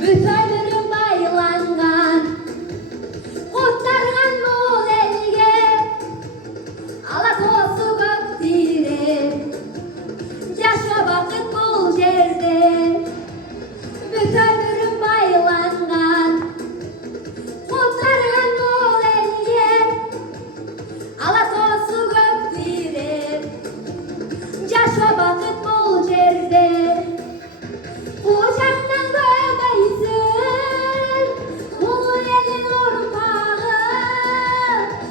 Bütöylürüm baylangan, kutlargan bol elge, alatosu göktire, yaşa bakıt bol jerde. Bütöylürüm baylangan, kutlargan bol elge, alatosu göktire, yaşa bakıt bol jerde. Ocaktan görmeysin, bu elin ormağı,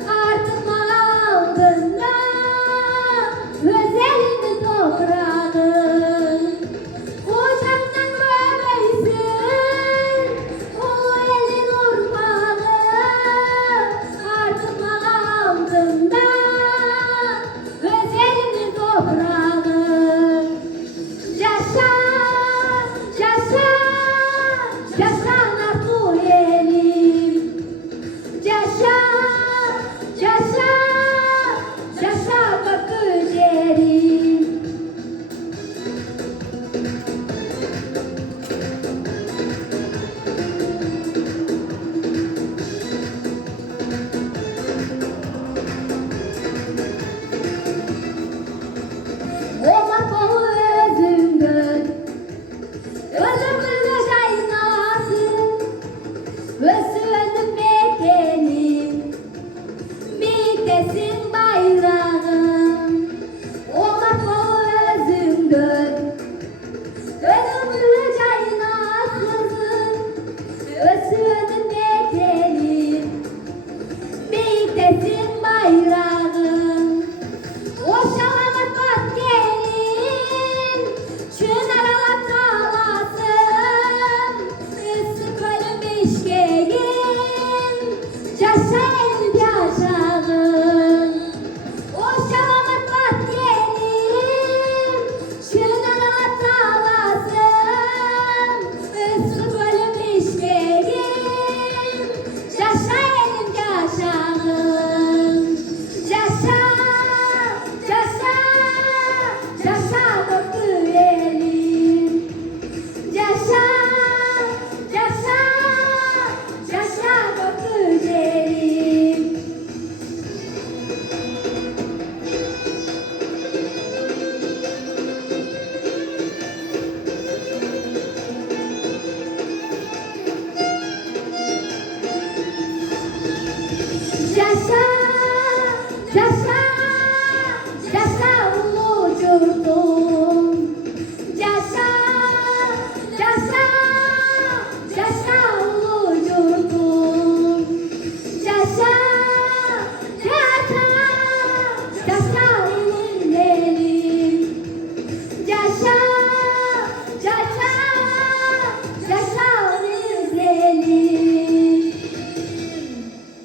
artık aldığında öz elini toprağı. Ocaktan görmeysin, bu elin ormağı, artık aldığında öz elini toprağı. Yaşa, yaşa, yaşa bu elim. Yaşa, yaşa, yaşa bak güzelim. Olmak o özünden, özümüzde caynasın.